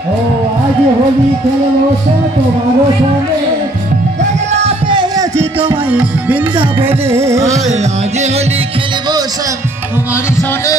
होली खेलो से तुम्हारो सोने पगला पेरेছি তোমায় বৃন্দাবনে आज होली खेलबो सब तुम्हारी सोने।